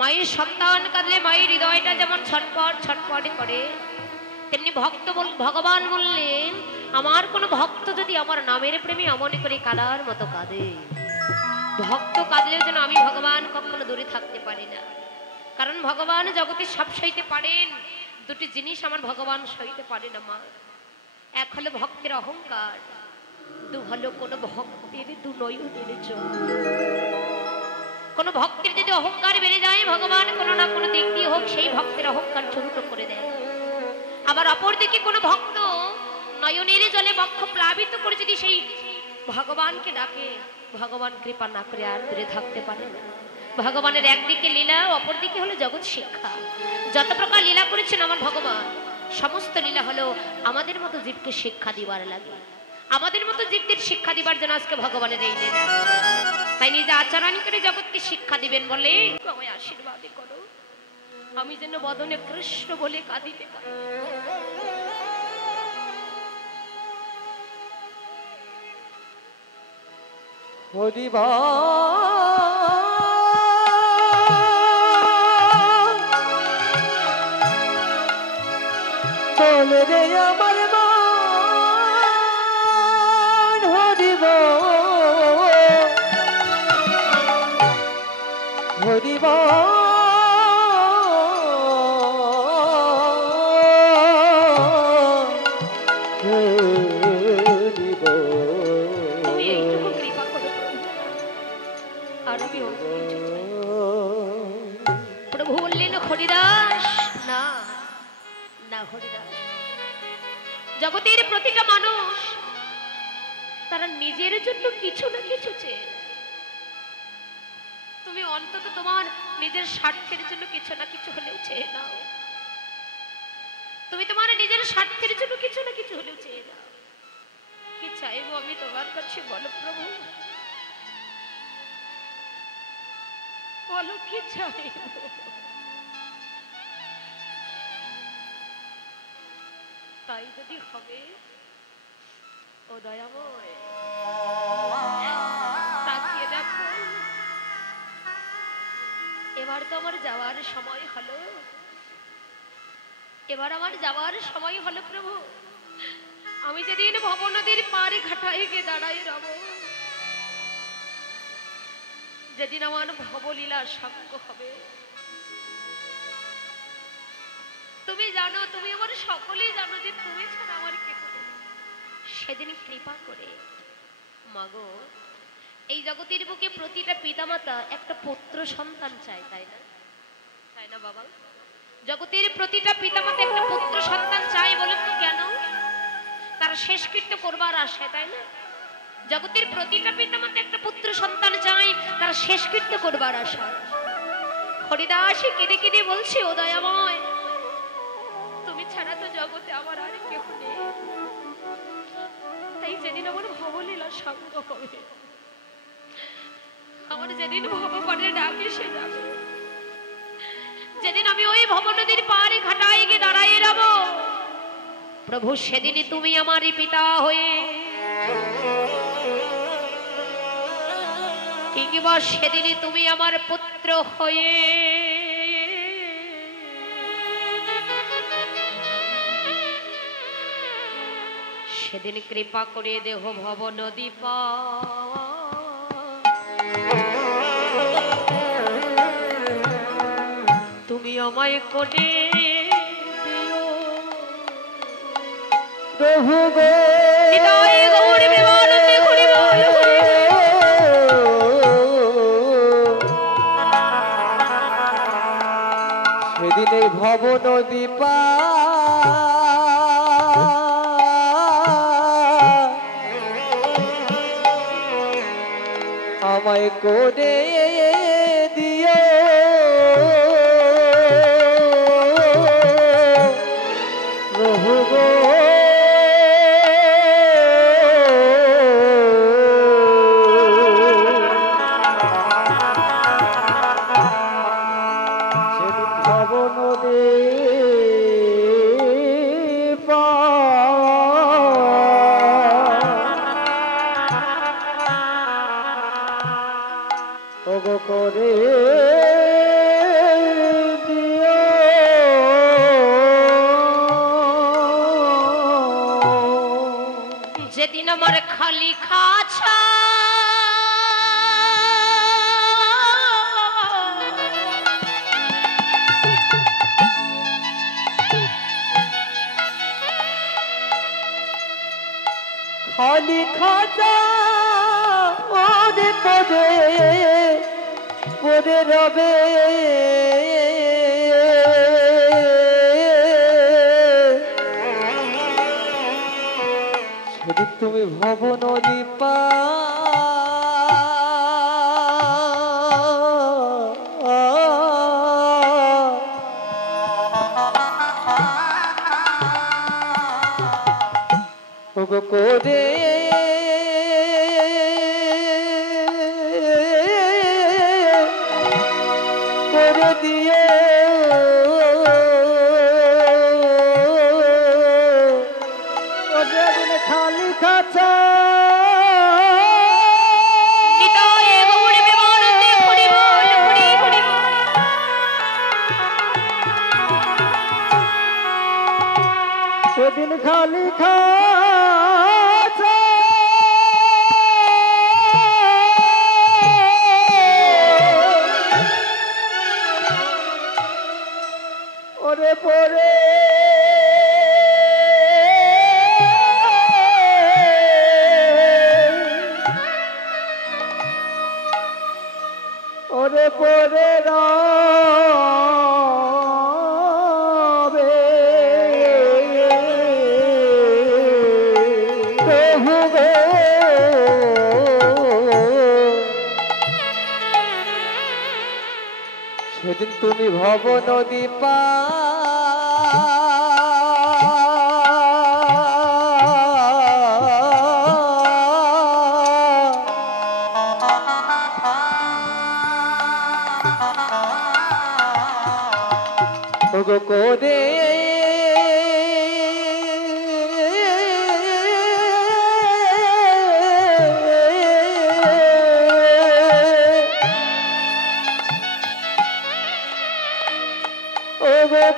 মায়ের সন্তান কাঁদলে মায়ের হৃদয়টা যেমন ছটপট ছটপট করে, তেমনি ভগবান বললেন, আমার কোন ভক্ত যদি আমার নামের প্রেমে অমন করে কাদার মতো কাঁদে, ভক্ত কাঁদলেও যেন আমি ভগবান কখনো দূরে থাকতে পারি না। কারণ ভগবান জগতে সব সইতে পারেন, দুটি জিনিস আমার ভগবান সইতে পারে না মা। এক হলো ভক্তের অহংকার, দু হলো কোনো ভক্তের দু নয়নের জল। কোন ভক্তের যদি অহংকার বেড়ে যায়, ভগবান কোনো না কোনো দিক দিয়ে হোক সেই ভক্তের অহংকার চূর্ণ করে দেয়। আবার অপরদিকে কোনো ভক্ত নয়নের জলে বক্ষ প্লাবিত করে যদি সেই ভগবানকে ডাকে, ভগবান কৃপা না করে আর দূরে থাকতে পারে না। ভগবানের একদিকে লীলা, অপরদিকে হলো জগৎ শিক্ষা। যত প্রকার লীলা করেছেন আমার ভগবান, সমস্ত লীলা হলো আমাদের মতো জীবকে শিক্ষা দিবার লাগে। আমাদের মতো জীবদের শিক্ষা দিবার জন্য আজকে ভগবানের এই লীলা। তাই নিজে আচরণ করে জগৎকে শিক্ষা দিবেন বলে আমায় আশীর্বাদ করো, আমি যেন বদনে কৃষ্ণ বলে কাঁদিতে পারি। হরিবা চলে রে আমার মান, হরিব হরিব প্রভু বললেন, হরিদাস না না, হরিদাস জগতের প্রতিটা মানুষ তারা নিজের জন্য কিছু না কিছু চেয়ে, তুমি অন্তত তোমার নিজের স্বার্থের জন্য কিছু না কিছু হলেও চেয়ে নাও। তুমি তোমার নিজের স্বার্থের জন্য কিছু না কিছু হলেও চেয়ে নাও। কি চাইবো আমি তোমার কাছে বলো প্রভু, বলো কি চাইবো। তাই যদি হবে ও দয়াময়, তাকিয়ে দেখো, এবার তো আমার যাওয়ার সময় হলো, এবার আমার যাওয়ার সময় হলো প্রভু। আমি যেদিন ভব নদীর পাড়ে ঘাটায় গিয়ে দাঁড়াই রব, যেদিন আমার ভবলীলা সাঙ্গ হবে, তুমি জানো, তুমি আমার সকলেই জানো যে তুমি ছাড়া আমার কে করে। সেদিন কৃপা করে মাগো, এই জগতের বুকে প্রতিটা পিতামাতা একটা পুত্র সন্তান চায়, তাই না? তাই না বাবা? জগতের প্রতিটা পিতামাতা একটা পুত্র সন্তান চায়, বলুন তো কেন? তারা শেষকৃত্য করবার আশায়, তাই না? জগতের প্রতিটা পিতামাতা একটা পুত্র সন্তান চায়, তারা শেষকৃত্য করবার আশায়। হরিদাস কেঁদে কেঁদে বলছে, ও দয়াময়, তুমি ছাড়া তো জগতে আমার আর কেউ নেই। তাই যেদিন আমার ভবলীলা সাঙ্গ হবে, আমার যেদিন ভগবানে ডাক এসে যাবে, যেদিন আমি ওই ভব নদীর পাড়ে ঘাটায় গিয়ে দাঁড়াই রব, প্রভু সেদিনই তুমি আমারই পিতা হয়ে, কিংবা সেদিনই তুমি আমার পুত্র হয়ে সেদিন কৃপা করে দেহ ভব নদী তুমি আমায় কোলে দিও প্রভু গো। সেদিন এই ভব নদী আমায় কোলে দিও প্রভু গো। তোমার খালি খাঁচা খালি খাঁচা ওরে পড়ে পড়ে রবে সেদিন তুমি ভব নদী করে করে দিয়ে ওদের খালি খাঁচা সেদিন খালি খাঁচা ওরে পরে ওরে পরে রবে প্রভু গো সেদিন তুমি ভব নদী করে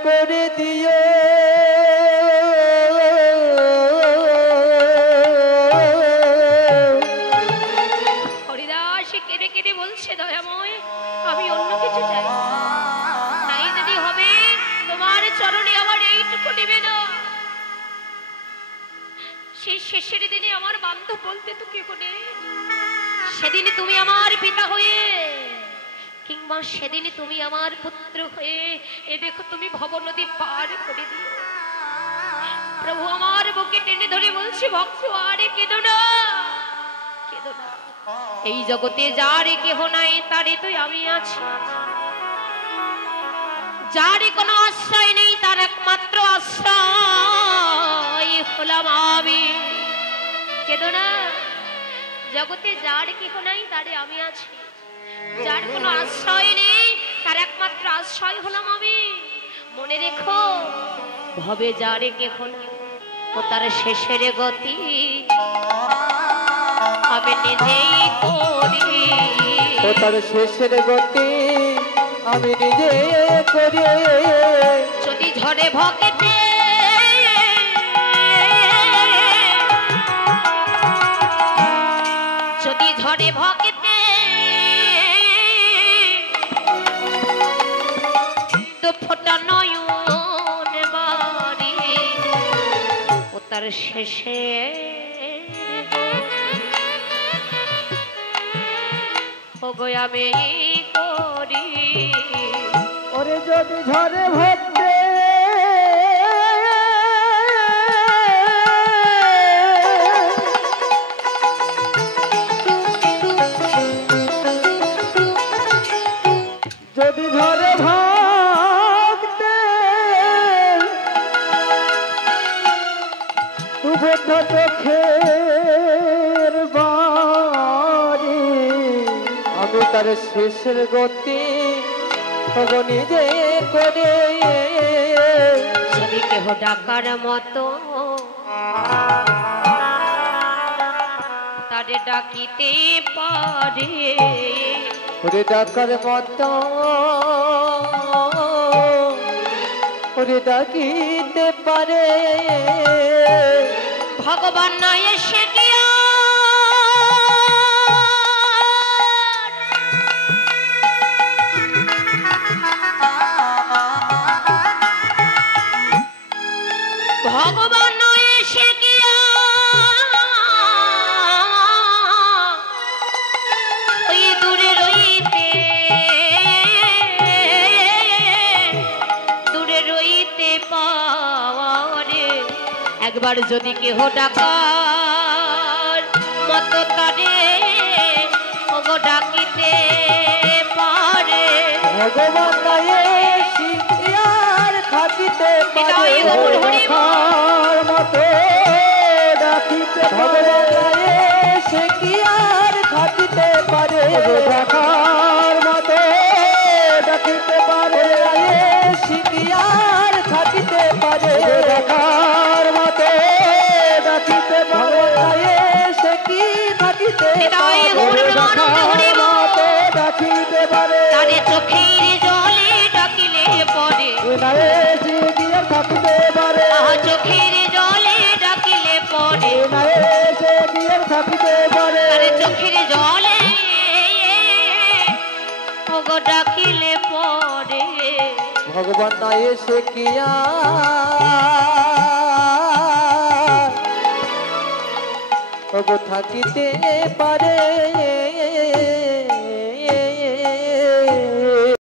করে দিও হরিদাস কেঁদে কেঁদে বলছে দয়াময় আমি অন্য কিছু চাই তাই যদি হবে তোমার চরণে আমার এইটুকু নেবে না সেই শেষের দিনে আমার বান্ধব বলতে তো কেউ নেই সেদিন তুমি আমার পিতা হয়ে কিংবা সেদিন তুমি আমার পুত্র হয়ে এ দেখো তুমি ভব নদী পার করে দিও প্রভু আমার বুকে টেনে ধরে বলছি ভক্ত আরে কেঁদো না কেঁদো না এই জগতে যার কেহ নাই তারে তো আমি আছি যার কোনো আশ্রয় নেই তার একমাত্র আশ্রয় হলাম আমি কেঁদো না জগতে যার কেহ নাই তারে আমি আছি যার কোনো আশ্রয় নেই তার একমাত্র আশ্রয় হলাম আমি মনে রেখো ভবে যারে কেহ নাই ও তার শেষের গতি আমি নিজেই করি ও তার শেষের গতি আমি নিজে করি যদি ঝড়ে ভকেতে যদি ঝড়ে ভকেতে তো ফোটা নয়ন বাড়ি ও তার শেষে ওগো আমি করি ওরে যদি ঝড়ে ভক্তে যদি ঝড়ে ভক্তে সুবদ্ধ চোখের বাড়ি আমি তার শেষের গতি নিজে করে যদি কেহ ডাকার মতো তারে ডাকিতে পারে ওরে ডাকার মতো ওরে ডাকিতে পারে ভগবান না এসে গিয়া একবার যদি কেহ ডাকার মতো তারে ওগো ডাকিতে পারে, ভগবান নায়ে শিখিয়ার থাকিতে পারে, রাখার মতো ডাকিতে ভগবান নায়ে শিখিয়ার থাকিতে পারে, রাখার মতো ডাকিতে পারে, শিখিয়ার থাকিতে পারে, রাখার মতো ডাকিতে পারে, শিখি থাকিতে পারে, রাখার মতো ডাকিতে পারে, তারে চোখের জলে ডাকিলে পরে, নায়ে শিখিয়ার থাকিতে পারে, চোখের জলে ডাকিলে পরে, নায়ে শিখিয়ার থাকিতে পারে, তারে চোখের জলে ওগো ডাকিলে পরে, ভগবান নায়ে শিখিয়া ওগো থাকিতে পারে।